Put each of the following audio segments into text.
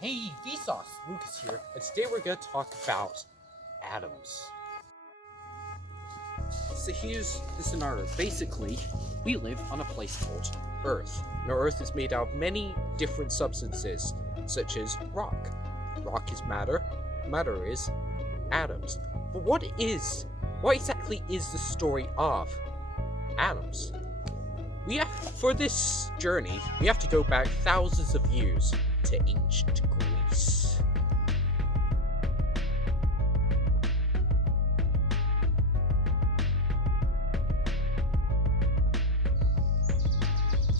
Hey, Vsauce! Lucas here, and today we're going to talk about atoms. So here's the scenario. Basically, we live on a place called Earth. Now, Earth is made out of many different substances, such as rock. Rock is matter, matter is atoms. But what exactly is the story of atoms? For this journey, we have to go back thousands of years to ancient Greece.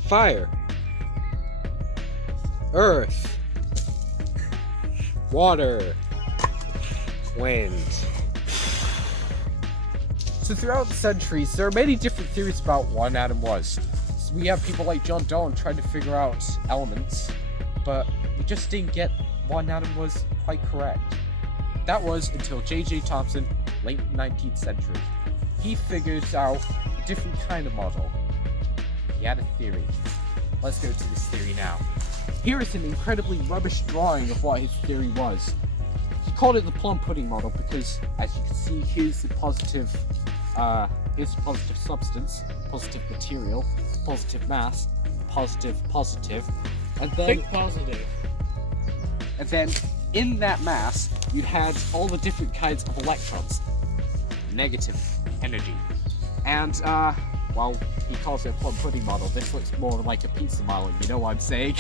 Fire, earth, water, wind. So throughout the centuries, there are many different theories about what an atom was. So we have people like John Dalton trying to figure out elements, but we just didn't get what an atom was quite correct. That was until J.J. Thomson, late 19th century. He figured out a different kind of model. He had a theory. Let's go to this theory now. Here is an incredibly rubbish drawing of what his theory was. He called it the plum pudding model because, as you can see, here's the positive substance, positive material, positive mass, positive, and then think positive. And then in that mass, you had all the different kinds of electrons, negative energy, and well, he calls it a plum pudding model. This looks more like a pizza model. You know what I'm saying?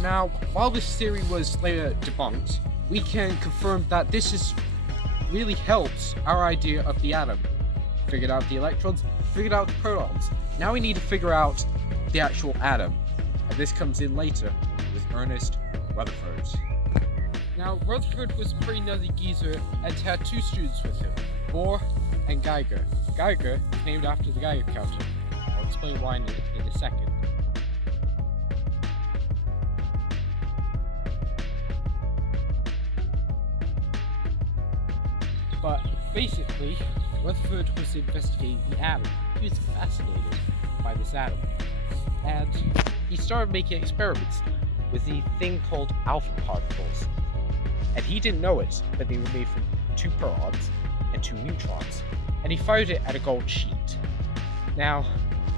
Now, while this theory was later debunked, we can confirm that this has really helped our idea of the atom. Figured out the electrons, figured out the protons. Now we need to figure out the actual atom. And this comes in later with Ernest Rutherford. Now, Rutherford was a pretty nutty geezer and had two students with him, Bohr and Geiger. Geiger is named after the Geiger counter. I'll explain why in a second. But basically, Rutherford was investigating the atom. He was fascinated by this atom. And he started making experiments with the thing called alpha particles. And he didn't know it, but they were made from 2 protons and 2 neutrons. And he fired it at a gold sheet. Now,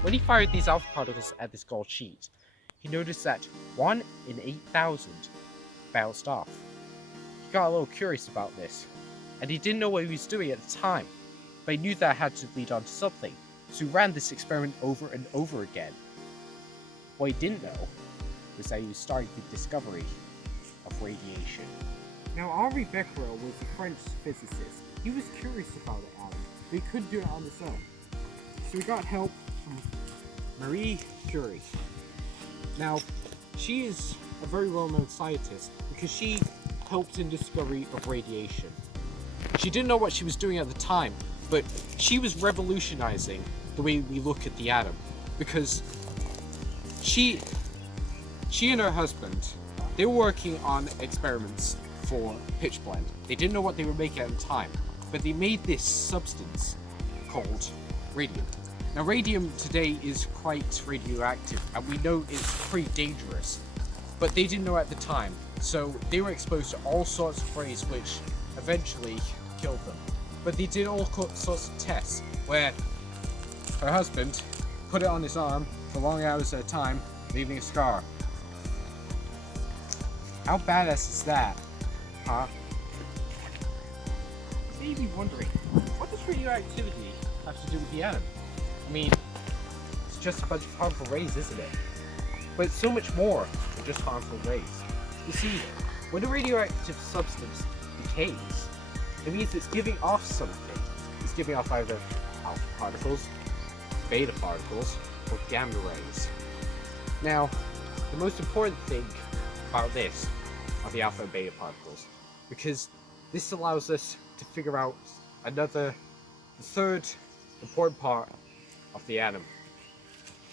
when he fired these alpha particles at this gold sheet, he noticed that 1 in 8,000 bounced off. He got a little curious about this, and he didn't know what he was doing at the time, but he knew that had to lead on to something, so he ran this experiment over and over again. What he didn't know was that he was starting the discovery of radiation. Now, Henri Becquerel was a French physicist. He was curious about the atom, but he couldn't do it on his own. So he got help from Marie Curie. Now, she is a very well-known scientist because she helped in the discovery of radiation. She didn't know what she was doing at the time, but she was revolutionizing the way we look at the atom, because she and her husband, they were working on experiments for pitchblende. They didn't know what they were making at the time, but they made this substance called radium. Now, radium today is quite radioactive, and we know it's pretty dangerous, but they didn't know at the time, so they were exposed to all sorts of rays which eventually killed them. But they did all sorts of tests where her husband put it on his arm for long hours at a time, leaving a scar. How badass is that? Huh? You may be wondering, what does radioactivity have to do with the atom? I mean, it's just a bunch of harmful rays, isn't it? But it's so much more than just harmful rays. You see, when a radioactive substance decays, it means it's giving off something. It's giving off either alpha particles, beta particles, or gamma rays. Now, the most important thing about this are the alpha and beta particles, because this allows us to figure out the third important part of the atom,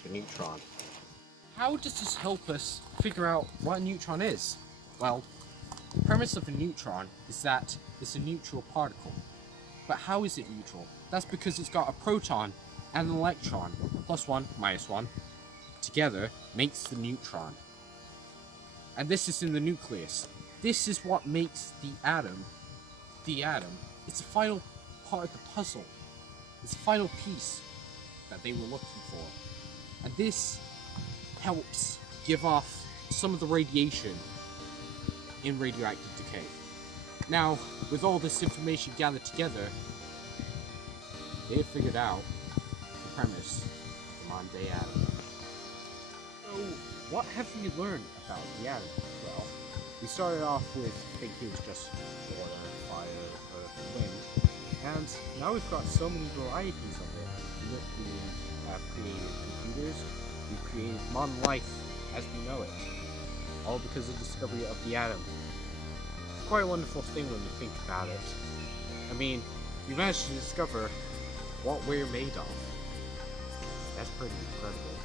the neutron. How does this help us figure out what a neutron is? Well, the premise of a neutron is that it's a neutral particle. But how is it neutral? That's because it's got a proton and an electron, plus 1, minus 1, together makes the neutron. And this is in the nucleus. This is what makes the atom the atom. It's the final part of the puzzle. It's the final piece that they were looking for. And this helps give off some of the radiation in radioactive decay. Now, with all this information gathered together, they have figured out the premise of the modern day atom. So, what have we learned about the atom? Well, we started off with thinking it was just water, fire, earth, and wind, and now we've got so many varieties of it. We have created computers, we've created modern life as we know it, all because of the discovery of the atom. It's quite a wonderful thing when you think about it. I mean, we managed to discover what we're made of. That's pretty incredible.